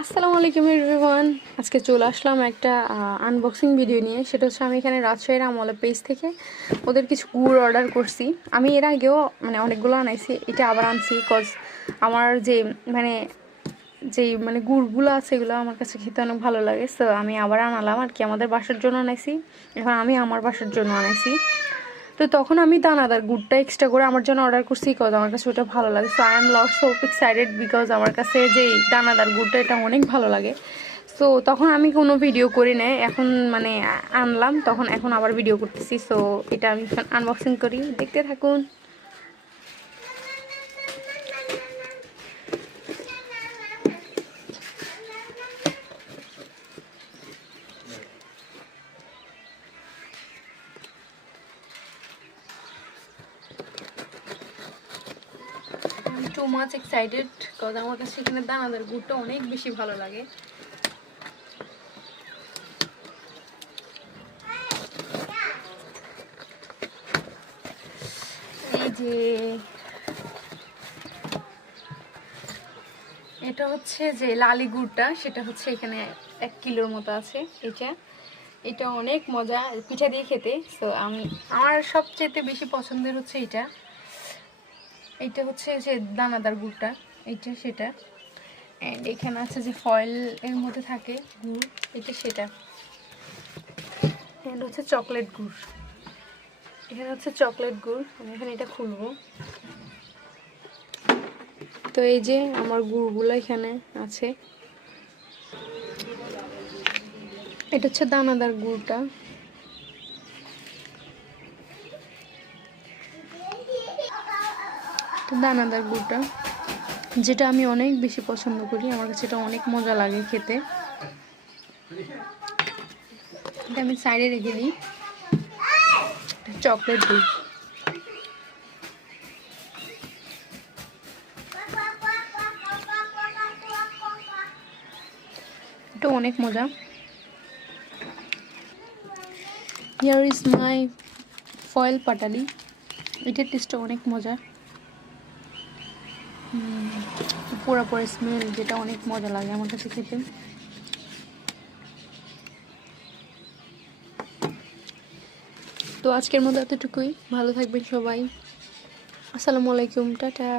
আসসালামু আলাইকুম এভরিওয়ান। আজকে চলে আসলাম একটা আনবক্সিং ভিডিও নিয়ে। সেটা হচ্ছে আমি এখানে রাজশাহীর আমলা পেজ থেকে ওদের কিছু গুড় অর্ডার করছি। আমি এর আগেও অনেকগুলো আনাইছি, এটা আবার আনছি কজ আমার যে গুড়গুলো আছে এগুলো আমার কাছে খেতে অনেক ভালো লাগে। সো আমি আবার আনালাম আর কি, আমাদের বাসার জন্য আনাইছি, এখন আমি আমার বাসার জন্য আনাইছি। তো তখন আমি দানাদার গুড়টা এক্সট্রা করে আমার জন্য অর্ডার করছি কজ আমার কাছে ওটা ভালো লাগে। So I am lot so excited because আমার কাছে যে দানাদার গুড়টা এটা অনেক ভালো লাগে। সো তখন আমি কোনো ভিডিও করি নাই, এখন আনলাম তখন, এখন আবার ভিডিও করতেছি। সো এটা আমি আনবক্সিং করি, দেখতে থাকুন। টু মাচ এক্সাইটেড কজ আমার কাছে এখানে দানাদার গুড়টা অনেক বেশি ভালো লাগে। এই যে এটা হচ্ছে যে লালি গুড়টা, সেটা হচ্ছে এখানে 1 কিলোর মতো আছে। এটা অনেক মজা পিঠা দিয়ে খেতে। সো আমার সবচেয়ে বেশি পছন্দের হচ্ছে এটা হচ্ছে যে দানাদার গুড়টা, সেটা। অ্যান্ড এখানে আছে যে ফয়েল এর মধ্যে থাকে গুড়, সেটা। অ্যান্ড হচ্ছে চকলেট গুড়, এখানে হচ্ছে চকলেট গুড়। আমি এখানে এটা খুলবো। তো এই যে আমার গুড়গুলো এখানে আছে। এটা হচ্ছে দানাদার গুড়টা। দানাদার গুড়টা যেটা আমি অনেক বেশি পছন্দ করি, আমার কাছে এটা অনেক মজা লাগে খেতে। এটা আমি সাইডে রেখে দিই। চকলেট গুড়, এটা অনেক মজা। হিয়ার ইজ মাই ফয়েল পাটালি, এটার টেস্টটা অনেক মজা। পুরো স্মেল, যেটা অনেক মজা লাগে আমার কাছে খেতে। তো আজকের মতো এতটুকুই, ভালো থাকবেন সবাই। আসসালামু আলাইকুম, টাটা।